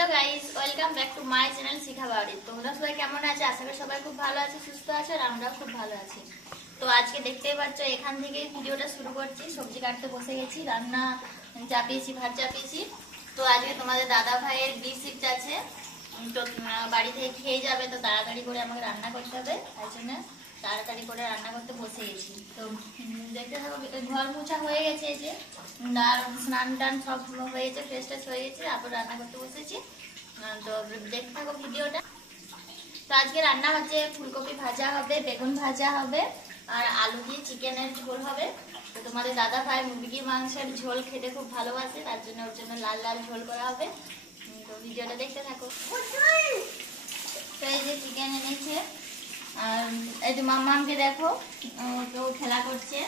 Hello guys, welcome back to my channel Shikha Bauri. তোমরা সবাই কেমন আছো? আশা করি সবাই খুব ভালো আছে, সুস্থ আছে, আর আমরাও খুব ভালো আছি। তো আজকে দেখতেই পাচ্ছ এখান থেকে ভিডিওটা শুরু করছি। সবজি কাটতে বসে গেছি, রান্না চাপিয়েছি, ভাত চাপিয়েছি। তো আজকে তোমাদের দাদা ভাইয়ের বি শিফট আছে, তো বাড়ি থেকে খেয়ে যাবে, তো তাড়াতাড়ি করে আমাকে রান্না করতে হবে। তাই জন্য তাড়াতাড়ি করে রান্না করতে বসে গেছি। তো দেখতে থাকো, ঘর মোছা হয়ে গেছে, এই যে আর স্নান টান সব হয়ে গেছে, ফ্রেশ ট্রেশ হয়ে গেছে, তারপর রান্না করতে বসেছি। তো দেখতে থাকো ভিডিওটা। তো আজকে রান্না হচ্ছে ফুলকপি ভাজা হবে, বেগুন ভাজা হবে, আর আলু দিয়ে চিকেনের ঝোল হবে। তো তোমাদের দাদা ভাই মুরগির মাংসের ঝোল খেতে খুব ভালোবাসে, তার জন্য ওর জন্য লাল লাল ঝোল করা হবে। তো ভিডিওটা দেখতে থাকো। তো এই যে চিকেন এনেছে, আর এই যে মাম্মামকে দেখো, কেউ খেলা করছে,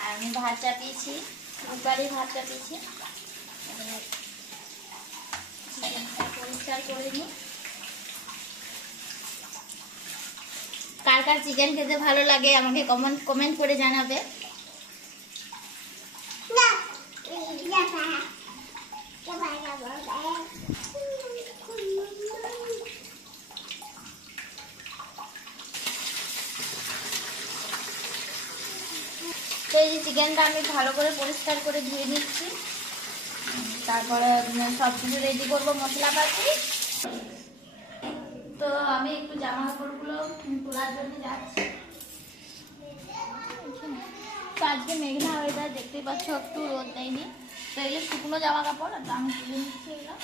আর আমি ভাত চাপিয়েছি, দুবারই ভাত চাপিয়েছি। চিকেনটা পরিষ্কার করে নিই। কার কার চিকেন খেতে ভালো লাগে আমাকে কমেন্ট করে জানাবে। তো এই যে চিকেনটা আমি ভালো করে পরিষ্কার করে ধুয়ে নিচ্ছি, তারপরে সব কিছু রেডি করবো মশলাপাতি। তো আমি একটু জামা কাপড়গুলো তোলার জন্য যাচ্ছি। তো আজকে মেঘনা ওয়েদার, দেখতেই পাচ্ছ, একটু রোদ দেয়নি। তো এগুলো শুকনো জামা কাপড়, আর আমি তুলে নিচ্ছি। এগুলো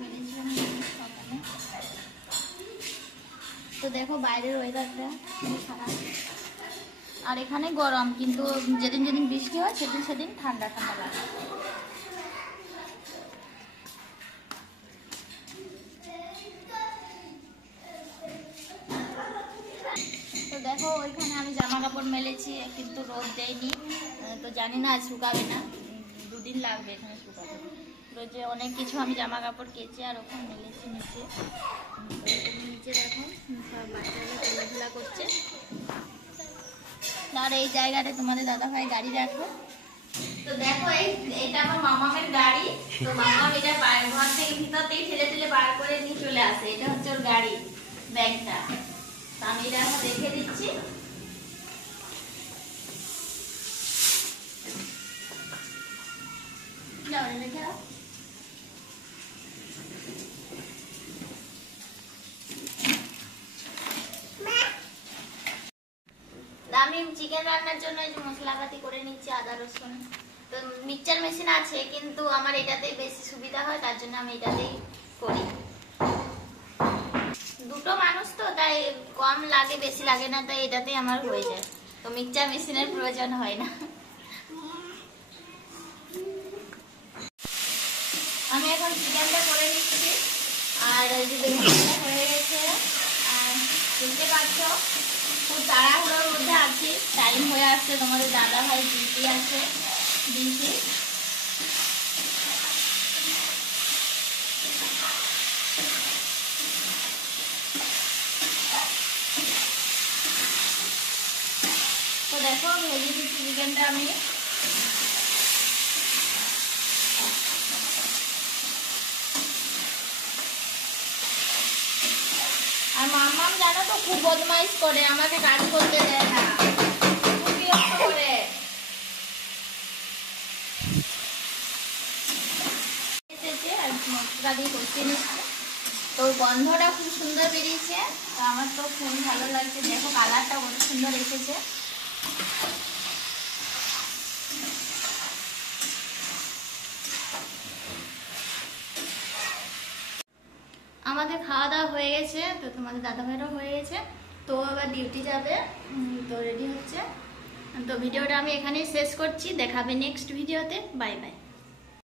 বেরিয়েছিলাম সকালে। তো দেখো বাইরের ওয়েদারটা খারাপ, আর এখানে গরম, কিন্তু যেদিন যেদিন বৃষ্টি হয় সেদিন সেদিন ঠান্ডা ঠান্ডা লাগে। তো দেখো ওইখানে আমি জামা কাপড় মেলেছি, কিন্তু রোদ দেয়নি, তো জানি না আজ শুকাবে না, দুদিন লাগবে এখানে শুকাবে। রোজে অনেক কিছু আমি জামা কাপড় কেচে আর ওখানে মেলেছি নিচে। নিচে দেখো সব বাচ্চারা খেলাধুলা করছে, আর এই জায়গাটা তোমাদের দাদা ভাই গাড়ি রাখো। তো দেখো এটা আমার মামামের গাড়ি। তো মামাম এটা ঘর থেকে ভিতর থেকে ঠেলে ঠেলে বার করে নিয়ে চলে আসে। এটা হচ্ছে ওর গাড়ি, ব্যাগটা। তো আমি এটা এখন রেখে দিচ্ছি। আমি চিকেন রান্নার জন্য এই যে মশলাপাতি করে নিচ্ছি, আদা রসুন। তো মিক্সচার মেশিন আছে, কিন্তু আমার এটাতেই বেশি সুবিধা হয়, তার জন্য আমি এটাতেই করি। দুটো মানুষ তো, তাই কম লাগে, বেশি লাগে না, তাই এটাতেই আমার হয়ে যায়। তো মিক্সচার মেশিনের প্রয়োজন হয় না। আমি এখন চিকেনটা করে নিচ্ছি, আর এই যে বেগুনটা হয়ে গেছে। আর বুঝতে পারছো খুব তাড়াহুড়োর মধ্যে আছি, টাইম হয়ে আসছে, তোমাদের দাদা ভাই ডিউটি আছে, ডিউটি। তো দেখো ভেজে দিচ্ছি চিকেনটা আমি। আর মাম্মাম জানো তো খুব বদমাইশ করে, আমাকে কাজ করতে দেয় না, খুব বিরক্ত করে। মশলা দিয়ে কষিয়ে নিচ্ছে, তো গন্ধটা খুব সুন্দর বেরিয়েছে। তো আমার তো খুব ভালো লাগছে, দেখো কালারটা কত সুন্দর এসেছে। আমাদের খাওয়া দাওয়া হয়ে গেছে, তো তোমাদের দাদা ভাইরাও হয়ে গেছে। তো এবার ডিউটি যাবে, তো রেডি হচ্ছে। তো ভিডিওটা আমি এখানেই শেষ করছি, দেখাবে নেক্সট ভিডিওতে। Bye bye.